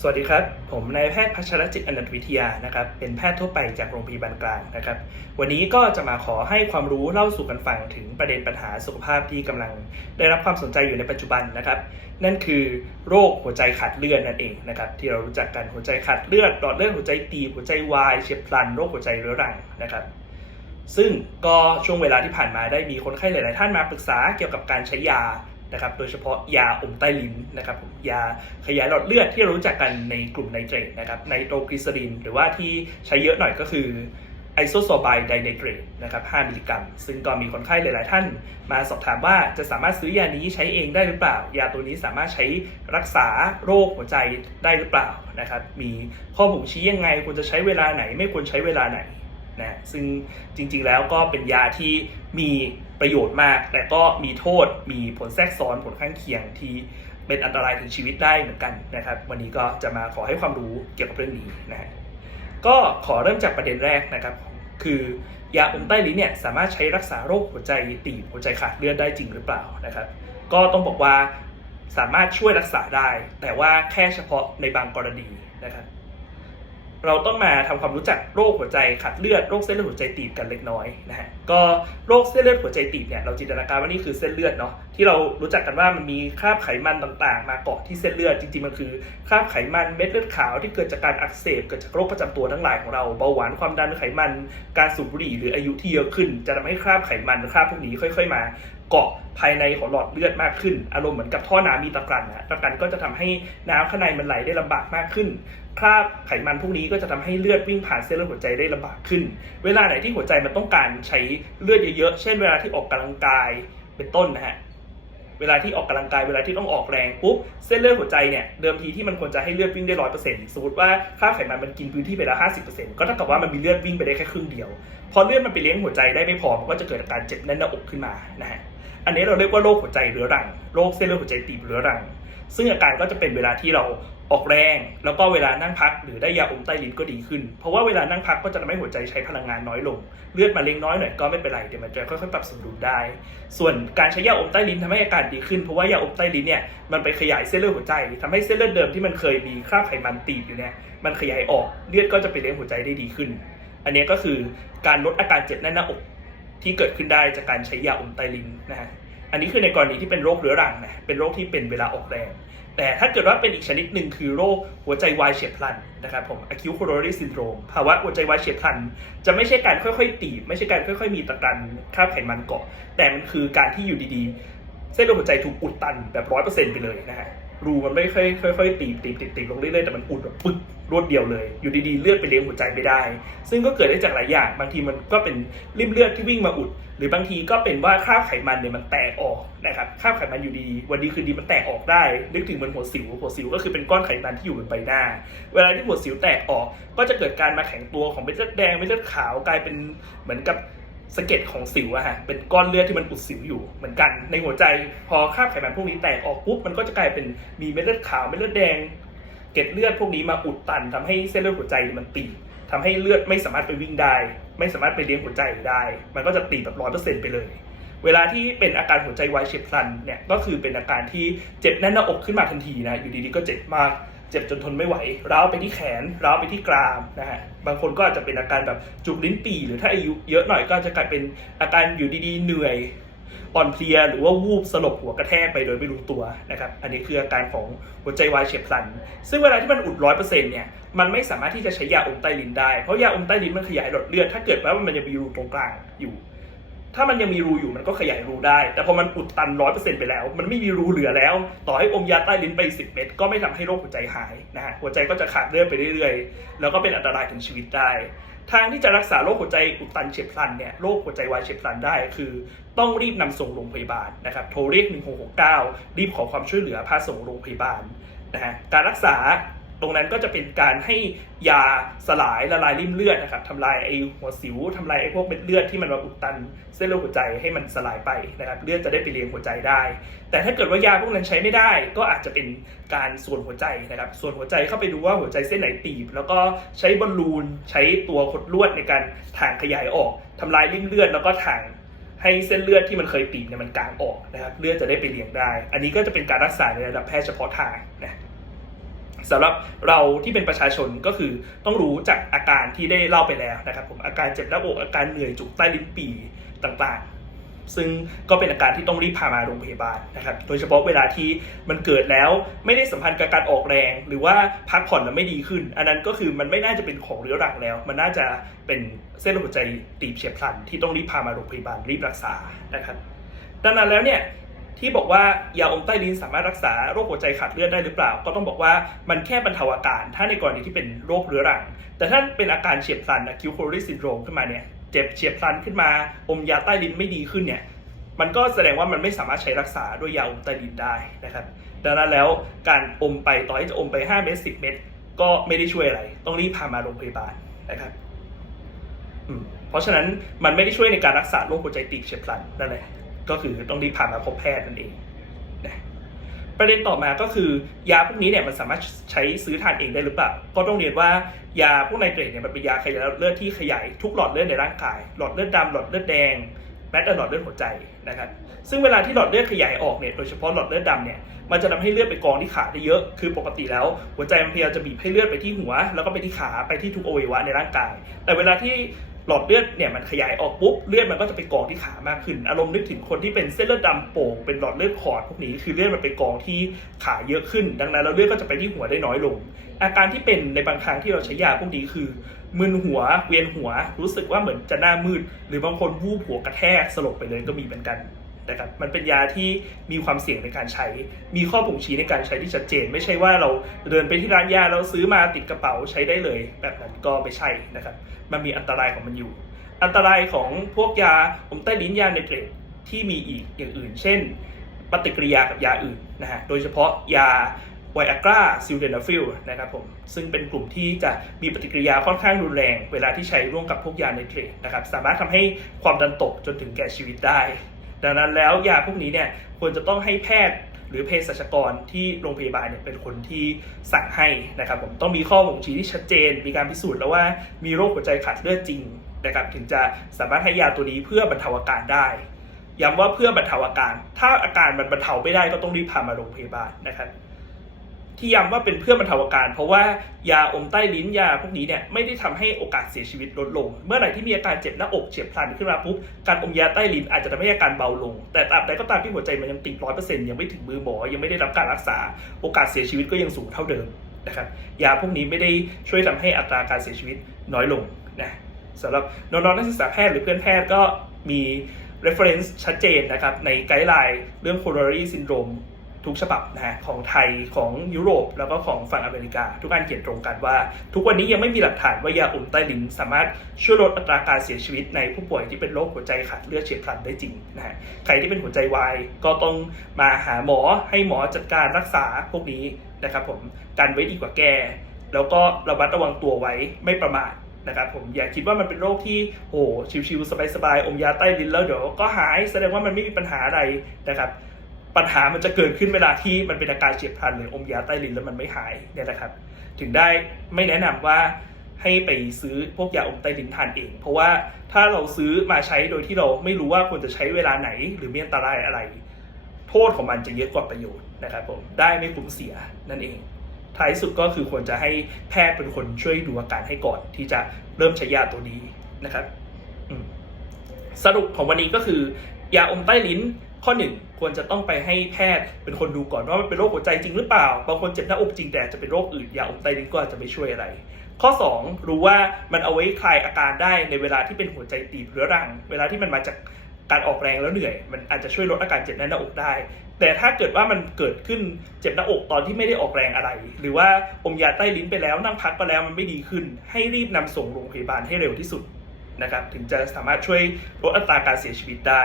สวัสดีครับ ผมนายแพทย์พัชรจิตอนันตวิทยานะครับ เป็นแพทย์ทั่วไปจากโรงพยาบาลกลางนะครับ วันนี้ก็จะมาขอให้ความรู้เล่าสู่กันฟังถึงประเด็นปัญหาสุขภาพที่กำลังได้รับความสนใจอยู่ในปัจจุบันนะครับ นั่นคือโรคหัวใจขาดเลือดนั่นเองนะครับ ที่เรารู้จักกันหัวใจขาดเลือดหลอดเลือดหัวใจตีบหัวใจวายเฉียบพลันโรคหัวใจเรื้อรังนะครับซึ่งก็ช่วงเวลาที่ผ่านมาได้มีคนไข้หลาย ๆ ท่านมาปรึกษาเกี่ยวกับการใช้ยา นะครับโดยเฉพาะยาอมใต้ลิ้นนะครับยาขยายหลอดเลือดที่เรารู้จักกันในกลุ่มไนเตรตนะครับไนโตรกลีเซอรินหรือว่าที่ใช้เยอะหน่อยก็คือไอโซโซไบไดไนเตรตนะครับ 5 มิลลิกรัม ซึ่งก็มีคนไข้หลาย ๆ ท่านมาสอบถามว่าจะสามารถซื้อยานี้ใช้เองได้หรือเปล่า ยาตัวนี้สามารถใช้รักษาโรคหัวใจได้หรือเปล่านะครับ มีข้อบ่งชี้ยังไง ควรจะใช้เวลาไหน ไม่ควรใช้เวลาไหน นะซึ่งจริงๆแล้วก็เป็นยาที่มีประโยชน์มาก แต่ก็มีโทษมีผลแทรกซ้อนผลข้างเคียงที่เป็นอันตรายถึงชีวิตได้เหมือนกันนะครับ วันนี้ก็จะมาขอให้ความรู้เกี่ยวกับเรื่องนี้นะฮะก็ขอเริ่มจากประเด็นแรกนะครับ คือยาอมใต้ลิ้นเนี่ยสามารถใช้รักษาโรคหัวใจตีบหัวใจขาดเลือดได้จริงหรือเปล่านะครับ ก็ต้องบอกว่าสามารถช่วยรักษาได้ แต่ว่าแค่เฉพาะในบางกรณีนะครับ เราต้องมาทำความรู้จักโรคหัวใจขาดเลือดโรคเส้นเลือดหัวใจตีบกันเล็กน้อยนะฮะก็โรคเส้นเลือดหัวใจตีบเนี่ยเราจินตนาการว่านี่คือเส้นเลือดเนาะที่เรารู้จักกันว่ามันมีคราบไขมันต่างๆ มาเกาะที่เส้นเลือดจริงๆมันคือคราบไขมันเม็ดเลือดขาวที่เกิดจากการอักเสบเกิดจากโรคประจำตัวทั้งหลายของเราเบาหวานความดันไขมัน การสูบบุหรี่หรืออายุที่เยอะขึ้น จะทำให้คราบไขมันคราบพวกนี้ค่อย ๆ มา เกาะภายในของหลอดเลือดมากขึ้น อารมณ์เหมือนกับท่อน้ำมีตะกรันนะตะกรันก็จะทำให้น้ำข้างในมันไหลได้ลำบากมากขึ้น คราบไขมันพวกนี้ก็จะทำให้เลือดวิ่งผ่านเส้นเลือดหัวใจได้ลำบากขึ้น เวลาไหนที่หัวใจมันต้องการใช้เลือดเยอะๆ เช่นเวลาที่ออกกำลังกายเป็นต้นนะฮะ เวลาที่ออกกาลังกายเวลาที่ต้องออกแรงปุ๊บเส้นเลือดหัวใจเนี่ยเดิมทีที่มันควรจะให้เลือดวิ่งได้ร้อยเปอร์เซ็นต์สมมติว่าค่าไขมันมันกินพื้นที่ไปแล้วห้าสิบเปอร์เซ็นต์ก็เท่ากับว่ามันมีเลือดวิ่งไปได้แค่ครึ่งเดียว พอเลือดมันไปเลี้ยงหัวใจได้ไม่พอมันก็จะเกิดอาการเจ็บแน่นหน้าอกขึ้นมานะฮะอันนี้เราเรียกว่าโรคหัวใจเรื้อรังโรคเส้นเลือดหัวใจตีบเรื้อรัง ซึ่งอาการก็จะเป็นเวลาที่เรา ออกแรง แล้วก็เวลานั่งพักหรือได้ยาอมใต้ลิ้นก็ดีขึ้น เพราะว่าเวลานั่งพักก็จะทำให้หัวใจใช้พลังงานน้อยลง เลือดมาเลี้ยงน้อยหน่อยก็ไม่เป็นไรเดี๋ยวมันจะค่อยๆปรับสมดุลได้ ส่วนการใช้ยาอมใต้ลิ้นทำให้อาการดีขึ้นเพราะว่ายาอมใต้ลิ้นเนี่ยมันไปขยายเส้นเลือดหัวใจทำให้เส้นเลือดเดิมที่มันเคยมีคราบไขมันตีบอยู่เนี่ยมันขยายออกเลือดก็จะไปเลี้ยงหัวใจได้ดีขึ้น อันนี้ก็คือการลดอาการเจ็บแน่นหน้าอกที่เกิดขึ้นได้จากการใช้ยาอมใต้ลิ้นนะฮะ อันนี้คือในกรณีที่เป็นโรคเรื้อรังนะ เป็นโรคที่เป็นเวลาออกแรง แต่ถ้าเกิดว่าเป็นอีกชนิดหนึ่งคือโรคหัวใจวายเฉียบพลันนะครับผม acute coronary syndrome ภาวะหัวใจวายเฉียบพลัน จะไม่ใช่การค่อยๆตีบไม่ใช่การค่อยๆ มีตะกันคาบไขมันเกาะ แต่มันคือการที่อยู่ดีๆ เส้นเลือดหัวใจถูกอุดตันแบบร้อยเปอร์เซ็นต์ไปเลยนะฮะรูมันไม่ค่อยค่อยๆตีบตีบตีบตีบลงเรื่อยๆแต่มันอุดแบบปึ๊ก รวดเดียวเลย อยู่ดีๆเลือดไปเลี้ยงหัวใจไม่ได้ ซึ่งก็เกิดได้จากหลายอย่าง บางทีมันก็เป็นริ่มเลือดที่วิ่งมาอุด หรือบางทีก็เป็นว่าคราบไขมันเนี่ยมันแตกออกนะครับคราบไขมันอยู่ดีวันดีคืนดีมันแตกออกได้ นึกถึงเหมือนหัวสิวหัวสิวก็คือเป็นก้อนไขมันที่อยู่บนใบหน้า เวลาที่หัวสิวแตกออก ก็จะเกิดการมาแข็งตัวของเม็ดเลือดแดงเม็ดเลือดขาวกลายเป็นเหมือนกับสะเก็ดของสิวอะฮะ เป็นก้อนเลือดที่มันอุดสิวอยู่เหมือนกัน ในหัวใจพอคราบไขมันพวกนี้แตกออกปุ๊บ มันก็จะกลายเป็นมีเม็ดเลือดขาว เม็ดเลือดแดง เกล็ดเลือดพวกนี้มาอุดตันทำให้เส้นเลือดหัวใจมันตีบทำให้เลือดไม่สามารถไปวิ่งได้ ไม่สามารถไปเลี้ยงหัวใจได้ มันก็จะตีบแบบร้อยเปอร์เซ็นต์ไปเลย เวลาที่เป็นอาการหัวใจวายเฉียบพลันเนี่ยก็คือเป็นอาการที่เจ็บแน่นหน้าอกขึ้นมาทันทีนะอยู่ดีๆก็เจ็บมากเจ็บจนทนไม่ไหวร้าวไปที่แขนร้าวไปที่กรามนะฮะบางคนก็อาจจะเป็นอาการแบบจุกลิ้นปี่หรือถ้าอายุเยอะหน่อยก็จะกลายเป็นอาการอยู่ดีๆเหนื่อย อ่อนเพลียหรือว่าวูบสลบหัวกระแทกไปโดยไม่รู้ตัวนะครับ อันนี้คืออาการของหัวใจวายเฉียบพลัน ซึ่งเวลาที่มันอุดร้อยเปอร์เซ็นต์เนี่ยมันไม่สามารถที่จะใช้ยาอมใต้ลิ้นได้ เพราะยาอมใต้ลิ้นมันขยายหลอดเลือด ถ้าเกิดว่ามันยังมีรูตรงกลางอยู่ ถ้ามันยังมีรูอยู่มันก็ขยายรูได้ แต่พอมันอุดตันร้อยเปอร์เซ็นต์ไปแล้ว มันไม่มีรูเหลือแล้ว ต่อให้อมยาใต้ลิ้นไปสิบเม็ดก็ไม่ทำให้โรคหัวใจหายนะฮะหัวใจก็จะขาดเลือดไปเรื่อยๆ แล้วก็เป็นอันตรายถึงชีวิตได้ ทางที่จะรักษาโรคหัวใจอุดตันเฉียบพลันเนี่ยโรคหัวใจวายเฉียบพลันได้คือ ต้องรีบนำส่งโรงพยาบาลนะครับโทรเรียก 1669 รีบขอความช่วยเหลือพาส่งโรงพยาบาลนะฮะการรักษา ตรงนั้นก็จะเป็นการให้ยาสลายละลายริ่มเลือดนะครับทำลายไอหัวสิวทำลายไอพวกเม็ดเลือดที่มันมาอุดตันเส้นเลือดหัวใจให้มันสลายไปนะครับเลือดจะได้ไปเลี้ยงหัวใจได้ แต่ถ้าเกิดว่ายาพวกนั้นใช้ไม่ได้ ก็อาจจะเป็นการส่วนหัวใจนะครับส่วนหัวใจเข้าไปดูว่าหัวใจเส้นไหนตีบ แล้วก็ใช้บอลลูนใช้ตัวขดลวดในการถ่างขยายออกทำลายริ่มเลือดแล้วก็ถ่างให้เส้นเลือดที่มันเคยตีบเนี่ยมันกางออกนะครับเลือดจะได้ไปเลี้ยงได้ อันนี้ก็จะเป็นการรักษาในระดับแพทย์เฉพาะทางนะ สำหรับเราที่เป็นประชาชนก็คือต้องรู้จากอาการที่ได้เล่าไปแล้วนะครับผมอาการเจ็บหน้าอกอาการเหนื่อยจุกใต้ลิ้นปี่ต่างๆ ซึ่งก็เป็นอาการที่ต้องรีบพามาโรงพยาบาลนะครับโดยเฉพาะเวลาที่มันเกิดแล้วไม่ได้สัมพันธ์กับการออกแรง หรือว่าพักผ่อนแล้วไม่ดีขึ้น อันนั้นก็คือมันไม่น่าจะเป็นของเรื้อรังแล้ว มันน่าจะเป็นเส้นลือดหัวใจตีบเฉียบพลันที่ต้องรีบพามาโรงพยาบาลรีบรักษานะครับดังนั้นแล้วเนี่ย ที่บอกว่ายาอมใต้ลิ้นสามารถรักษาโรคหัวใจขาดเลือดได้หรือเปล่า ก็ต้องบอกว่ามันแค่บรรเทาอาการ ถ้าในกรณีที่เป็นโรคเรื้อรัง แต่ถ้าเป็นอาการเฉียบพลันนะคิวโคลิซินโดรมขึ้นมาเนี่ยเจ็บเฉียบพลันขึ้นมา อมยาใต้ลิ้นไม่ดีขึ้นเนี่ยมันก็แสดงว่ามันไม่สามารถใช้รักษาด้วยยาอมใต้ลิ้นได้นะครับ ดังนั้นแล้วการอมไปต่อให้จะอมไป 5 เม็ด10 เม็ดก็ไม่ได้ช่วยอะไร ต้องรีบพามาโรงพยาบาลนะครับเพราะฉะนั้นมันไม่ได้ช่วยในการรักษาโรคหัวใจตีบเฉียบพลันนั่นแหละ ก็คือต้องรีบพามาพบแพทย์นั่นเองนะประเด็นต่อมาก็คือยาพวกนี้เนี่ยมันสามารถใช้ซื้อทานเองได้หรือเปล่า ก็ต้องเรียนว่ายาพวกไนเตรตเนี่ยมันเป็นยาขยายเลือดที่ขยายทุกหลอดเลือดในร่างกาย หลอดเลือดดำหลอดเลือดแดงแม้แต่หลอดเลือดหัวใจนะครับ ซึ่งเวลาที่หลอดเลือดขยายออกเนี่ย โดยเฉพาะหลอดเลือดดำเนี่ย มันจะทำให้เลือดไปกองที่ขาได้เยอะ คือปกติแล้วหัวใจมันพยายามจะบีบให้เลือดไปที่หัว แล้วก็ไปที่ขา ไปที่ทุกอวัยวะในร่างกาย แต่เวลาที่ หลอดเลือดเนี่ยมันขยายออกปุ๊บเลือดมันก็จะไปกองที่ขามากขึ้น อารมณ์นึกถึงคนที่เป็นเส้นเลือดดำโป่งเป็นหลอดเลือดขอดพวกนี้คือเลือดมันไปกองที่ขาเยอะขึ้น ดังนั้นแล้วเลือดก็จะไปที่หัวได้น้อยลง อาการที่เป็นในบางครั้งที่เราใช้ยาพวกนี้คือมึนหัวเวียนหัวรู้สึกว่าเหมือนจะหน้ามืด หรือบางคนวูบหัวกระแทกสลบไปเลยก็มีเหมือนกัน นะครับมันเป็นยาที่มีความเสี่ยงในการใช้ มีข้อบ่งชี้ในการใช้ที่ชัดเจน ไม่ใช่ว่าเราเดินไปที่ร้านยาแล้วซื้อมาติดกระเป๋าใช้ได้เลย แบบนั้นก็ไม่ใช่นะครับมันมีอันตรายของมันอยู่ อันตรายของพวกยาอมใต้ลิ้นยาไนเตรตที่มีอีกอย่างอื่น เช่น ปฏิกิริยากับยาอื่นนะฮะโดยเฉพาะยาไวอากราซิลเดนาฟิลนะครับผมซึ่งเป็นกลุ่มที่จะมีปฏิกิริยาค่อนข้างรุนแรง เวลาที่ใช้ร่วมกับพวกยาไนเตรตนะครับสามารถทำให้ความดันตกจนถึงแก่ชีวิตได้ ดังนั้นแล้วยาพวกนี้เนี่ยควรจะต้องให้แพทย์หรือเภสัชกรที่โรงพยาบาลเนี่ยเป็นคนที่สั่งให้นะครับผมต้องมีข้อบ่งชี้ที่ชัดเจน มีการพิสูจน์แล้วว่ามีโรคหัวใจขาดเลือดจริงนะครับถึงจะสามารถให้ยาตัวนี้เพื่อบรรเทาอาการได้ย้ำว่าเพื่อบรรเทาอาการ ถ้าอาการมันบรรเทาไม่ได้ก็ต้องรีบพามาโรงพยาบาลนะครับ ที่ย้ำว่าเป็นเพื่อบรรเทาอาการ เพราะว่ายาอมใต้ลิ้นยาพวกนี้เนี่ยไม่ได้ทำให้โอกาสเสียชีวิตลดลง เมื่อไหร่ที่มีอาการเจ็บหน้าอกเฉียบพลันขึ้นมาปุ๊บการอมยาใต้ลิ้นอาจจะทำให้อาการเบาลง แต่ตราบใดก็ตามที่หัวใจมันยังติดร้อยเปอร์เซ็นต์ยังไม่ถึงมือหมอยังไม่ได้รับการรักษา โอกาสเสียชีวิตก็ยังสูงเท่าเดิมนะครับยาพวกนี้ไม่ได้ช่วยทำให้อัตราการเสียชีวิตน้อยลงนะสำหรับน้องๆนักศึกษาแพทย์หรือเพื่อนแพทย์ก็มี reference ชัดเจนนะครับในไกด์ไลน์เรื่อง coronary syndrome ทุกฉบับนะฮะของไทยของยุโรป แล้วก็ของฝั่งอเมริกา ทุกการเขียนตรงกันว่า ทุกวันนี้ยังไม่มีหลักฐานว่ายาอมใต้ลิ้นสามารถช่วยลดอัตราการเสียชีวิตในผู้ป่วยที่เป็นโรคหัวใจขาดเลือดเฉียบพลันได้จริงนะฮะใครที่เป็นหัวใจวายก็ต้องมาหาหมอให้หมอจัดการรักษาพวกนี้นะครับผมกันไว้ดีกว่าแก้แล้วก็ระมัดระวังตัวไว้ไม่ประมาทนะครับผมอย่าคิดว่ามันเป็นโรคที่โอ้ชิวๆสบายๆอมยาใต้ลิ้นแล้วเดี๋ยวก็หายแสดงว่ามันไม่มีปัญหาอะไรนะครับ ปัญหามันจะเกิดขึ้นเวลาที่มันเป็นอาการเฉียบพลันหรืออมยาใต้ลิ้นแล้วมันไม่หายเนี่ยแหละครับ ถึงได้ไม่แนะนำว่าให้ไปซื้อพวกยาอมใต้ลิ้นทานเอง เพราะว่าถ้าเราซื้อมาใช้โดยที่เราไม่รู้ว่าควรจะใช้เวลาไหน หรือมีอันตรายอะไร โทษของมันจะเยอะกว่าประโยชน์นะครับผมได้ไม่คุ้มเสียนั่นเอง ท้ายสุดก็คือควรจะให้แพทย์เป็นคนช่วยดูอาการให้ก่อน ที่จะเริ่มใช้ยาตัวนี้นะครับสรุปของวันนี้ก็คือยาอมใต้ลิ้น ข้อหนึ่งควรจะต้องไปให้แพทย์เป็นคนดูก่อนว่ามันเป็นโรคหัวใจจริงหรือเปล่า บางคนเจ็บหน้าอกจริงแต่จะเป็นโรคอื่นยาอมใต้ลิ้นก็อาจจะไม่ช่วยอะไร ข้อ 2 รู้ว่ามันเอาไว้คลายอาการได้ในเวลาที่เป็นหัวใจตีบเรื้อรัง เวลาที่มันมาจากการออกแรงแล้วเหนื่อย มันอาจจะช่วยลดอาการเจ็บแน่นหน้าอกได้ แต่ถ้าเกิดว่ามันเกิดขึ้นเจ็บหน้าอกตอนที่ไม่ได้ออกแรงอะไร หรือว่าอมยาใต้ลิ้นไปแล้วนั่งพักไปแล้วมันไม่ดีขึ้น ให้รีบนำส่งโรงพยาบาลให้เร็วที่สุดนะครับถึงจะสามารถช่วยลดอัตราการเสียชีวิตได้